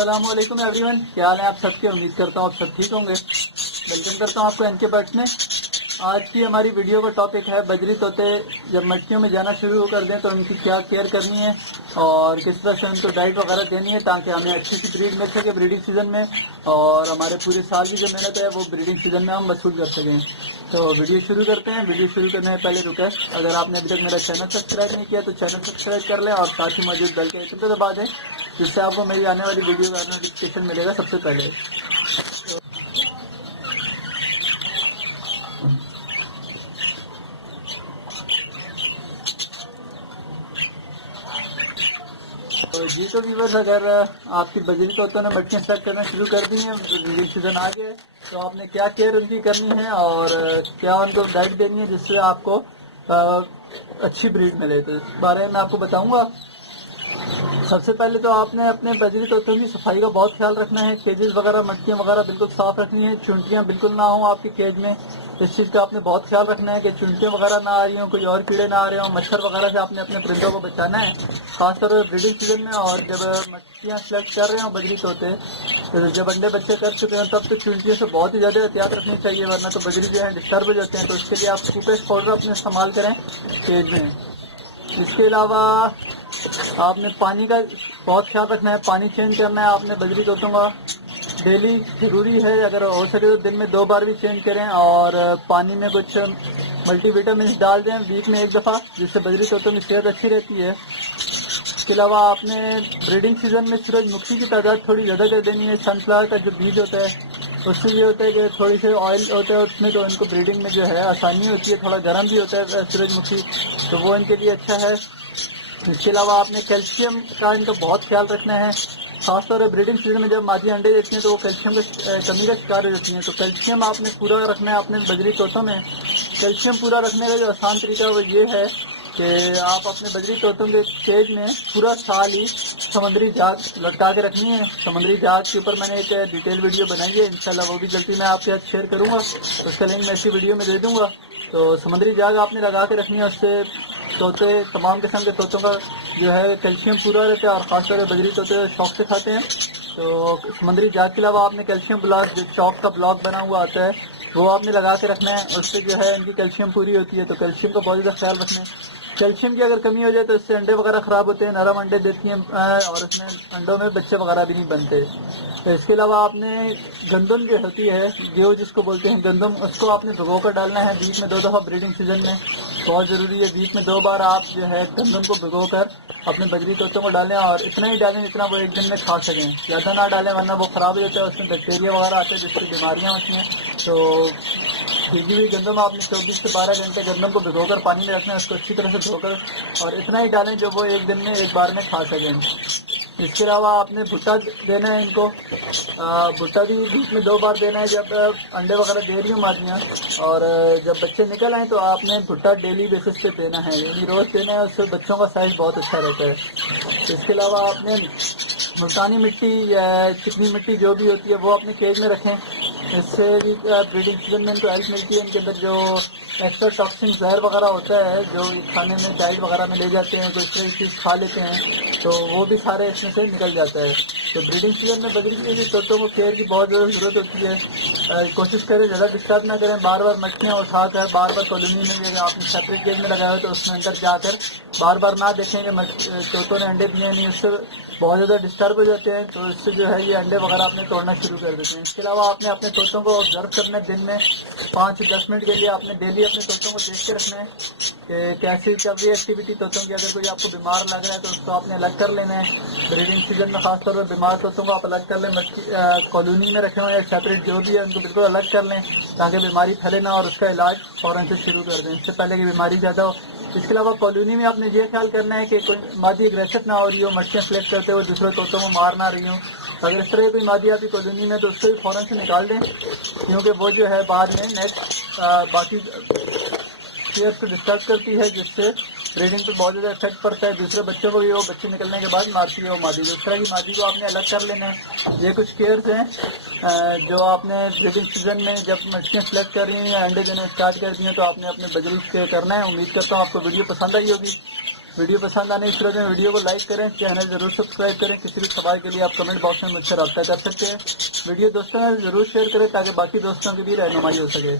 अस्सलाम वालेकुम एवरीवन, क्या हाल है आप सबके। उम्मीद करता हूँ आप सब ठीक होंगे। वेलकम करता हूँ आपको एनके बर्ड्स में। आज की हमारी वीडियो का टॉपिक है बजरी तोते जब मटकियों में जाना शुरू कर दें तो उनकी क्या केयर करनी है और किस तरह से उनको डाइट वगैरह देनी है ताकि हमें अच्छी सी ब्रीड मिल सके ब्रीडिंग सीज़न में, और हमारे पूरे साल की जो मेहनत है वो ब्रीडिंग सीज़न में हम वसूल कर सकें। तो वीडियो शुरू करते हैं। वीडियो शुरू करने से पहले रिक्वेस्ट, अगर आपने अभी तक मेरा चैनल सब्सक्राइब नहीं किया तो चैनल सब्सक्राइब कर लें और साथ ही मौजूद बेल के आइकन को दबा दें, जिससे आपको मेरी आने वाली वीडियो का नोटिफिकेशन मिलेगा सबसे पहले। तो जी तो व्यूअर्स, अगर आपकी बजरी तोतों ने मटकियाँ सेट करना शुरू कर दी हैं, ब्रीडिंग सीजन आ गया, तो आपने क्या केयर उनकी करनी है और क्या उनको डाइट देनी है जिससे आपको अच्छी ब्रीड मिले, तो इस बारे में आपको बताऊंगा। सबसे पहले तो आपने अपने बजरी तोतों की सफाई का बहुत ख्याल रखना है। केजेस वगैरह, मटकियाँ वगैरह बिल्कुल साफ रखनी है। चुनटियाँ बिल्कुल ना हो आपके केज में, इस चीज़ का आपने बहुत ख्याल रखना है कि चुनटियाँ वगैरह ना आ रही हों, कोई और कीड़े ना आ रहे हों। मच्छर वगैरह से आपने अपने परिंदों को बचाना है, खासतौर पर ब्रीडिंग सीजन में। और जब मटकियाँ सेलेक्ट कर रहे हों बजरी तोते, तो जब अंडे बच्चे कर चुके हैं तब तो चुनटियों से बहुत ही ज़्यादा एहतियात रखनी चाहिए, वरना तो बजरी जो है डिस्टर्ब हो जाते हैं। तो इसके लिए आप टूथपेस्ट पाउडर अपने इस्तेमाल करें केज में। इसके अलावा आपने पानी का बहुत ख्याल रखना है, पानी चेंज करना है आपने बजरी तोतों का डेली ज़रूरी है। अगर हो सके तो दिन में 2 बार भी चेंज करें, और पानी में कुछ मल्टीविटामिन डाल दें वीक में 1 दफ़ा, जिससे बजरी तोतों की सेहत अच्छी रहती है। इसके अलावा आपने ब्रीडिंग सीजन में सूरजमुखी की तादाद थोड़ी ज़्यादा कर देनी है। सनफ्लावर का जो बीज होता है उससे ये होता है कि थोड़ी सी ऑयल होता है उसमें, तो इनको ब्रीडिंग में जो है आसानी होती है। थोड़ा गर्म भी होता है सूरजमुखी, तो वो इनके लिए अच्छा है। इसके अलावा आपने कैल्शियम का इनका बहुत ख्याल रखना है, खासतौर पर ब्रीडिंग सीजन में जब मादी अंडे देती हैं तो वो कैल्शियम की कमी का शिकार हो जाती हैं। तो कैल्शियम आपने पूरा रखना है अपने बजरी तोतों में। कैल्शियम पूरा रखने का जो आसान तरीका वो ये है कि आप अपने बजरी तोतों के केज में पूरा साल ही समुद्री जहाज लटका के रखनी है। समुद्री जहाज के ऊपर मैंने एक डिटेल वीडियो बनाई है, इंशाल्लाह वो भी जल्दी मैं आपके साथ शेयर करूँगा, तो उसका लिंक मैं इसी वीडियो में दे दूँगा। तो समुद्री जहाज आपने लगा के रखनी है, उससे तोते, तमाम किस्म के तोतों का जो है कैल्शियम पूरा रहता है, और ख़ासतौर पर बजरी तोते शौक से खाते हैं। तो समुद्री जहाज के अलावा आपने कैल्शियम ब्लॉक, जो चौक का ब्लॉक बना हुआ आता है, वो आपने लगा के रखना है। उससे जो है इनकी कैल्शियम पूरी होती है। तो कैल्शियम का बहुत ज़्यादा ख्याल रखना है। कैल्शियम की अगर कमी हो जाए तो इससे अंडे वगैरह ख़राब होते हैं, नरम अंडे देती हैं, और इसमें अंडों में बच्चे वगैरह भी नहीं बनते। तो इसके अलावा आपने गंदम जो होती है, गेहूँ जिसको बोलते हैं गंदम, उसको आपने भिगो कर डालना है वीक में 2 दफ़ा ब्रीडिंग सीजन में, बहुत ज़रूरी है। वीक में 2 बार आप जो है गंदम को भिगो कर अपने बजरी तोतों को डालें, और इतना ही डालें जितना वो एक दिन में खा सकें, ज़्यादा ना डालें वरना वो ख़राब हो जाता है, उसमें बैक्टीरिया वगैरह आते हैं जिससे बीमारियाँ होती हैं। तो भीगी हुई गंदम आपने 24 से 12 घंटे गंदम को भिगोकर पानी में रखना है, उसको अच्छी तरह से धोकर, और इतना ही डालें जो वो एक दिन में एक बार में खा सकें। इसके अलावा आपने भुट्टा देना है इनको। भुट्टा भी वीक में 2 बार देना है जब अंडे वगैरह दे रही हो मादियाँ, और जब बच्चे निकल आएँ तो आपने भुट्टा डेली बेसिस पे देना है, यानी रोज़ देना है, उससे बच्चों का साइज़ बहुत अच्छा रहता है। इसके अलावा आपने मुल्तानी मिट्टी या चिकनी मिट्टी जो भी होती है वो अपने केज में रखें, इससे भी ब्रीडिंग सीजन में इनको हेल्प मिलती है। इनके अंदर जो एक्स्ट्रा टॉक्सिन जहर वगैरह होता है जो खाने में डाइट वगैरह में ले जाते हैं, कोई तरह की चीज़ खा लेते हैं, तो वो भी सारे इसमें से निकल जाता है। तो ब्रीडिंग सीजन में बजरी के तोतों को केयर की बहुत ज़्यादा ज़रूरत होती है। कोशिश करें ज़्यादा डिस्टर्ब ना करें, बार बार मटकियाँ उठाकर बार बार कॉलोनी में, अगर आपने सेपरेट केज में लगाया हो तो उसमें अंदर जाकर बार बार ना देखें कि तोतों ने अंडे दिए नहीं, उससे बहुत ज़्यादा डिस्टर्ब हो जाते हैं। तो इससे जो है ये अंडे वगैरह आपने तोड़ना शुरू कर देते हैं। इसके अलावा आपने अपने तोतों को ऑब्जर्व करना है, दिन में 5 से 10 मिनट के लिए आपने डेली अपने तोतों को देख के रखना है कि कैसी चल रही है एक्टिविटी तोतों की। अगर कोई आपको बीमार लग रहा है तो उसको आपने अलग कर लेना है। ब्रीडिंग सीजन में खासतौर पर बीमार तोतों को आप अलग कर लें, कॉलोनी में रखे हुए या सेपरेट जो भी है उनको बिल्कुल अलग कर लें ताकि बीमारी फैले ना, और उसका इलाज फ़ौरन से शुरू कर दें इससे पहले कि बीमारी ज़्यादा हो। इसके अलावा कॉलोनी में आपने ये ख्याल करना है कि कोई मादी एग्रेसिव ना हो रही हो, मटकियाँ सेलेक्ट करते हुए दूसरे तोतों को मार ना रही हो। अगर इस तरह की कोई मादी आती कॉलोनी में तो उसको भी फ़ौरन से निकाल दें, क्योंकि वो जो है बाद में नेक्स्ट बाकी पेयर्स को डिस्टर्ब करती है, जिससे ब्रीडिंग पर बहुत ज़्यादा इफेक्ट पड़ता है। दूसरे बच्चों को भी वो बच्चे निकलने के बाद मारती है वो मादी को। इस तरह की मादी को आपने अलग कर लेना है। ये कुछ केयर्स हैं जो आपने ब्रीडिंग सीजन में जब मछलियाँ सेलेक्ट कर रही हैं या अंडे देने स्टार्ट कर दिए हैं तो आपने अपने बजरी के करना है। उम्मीद करता हूँ आपको वीडियो पसंद आई होगी। वीडियो पसंद आने की सूरत में वीडियो को लाइक करें, चैनल जरूर सब्सक्राइब करें। किसी भी सवाल के लिए आप कमेंट बॉक्स में मुझसे रब्ता कर सकते हैं। वीडियो दोस्तों में ज़रूर शेयर करें ताकि बाकी दोस्तों की भी रहनुमाई हो सके।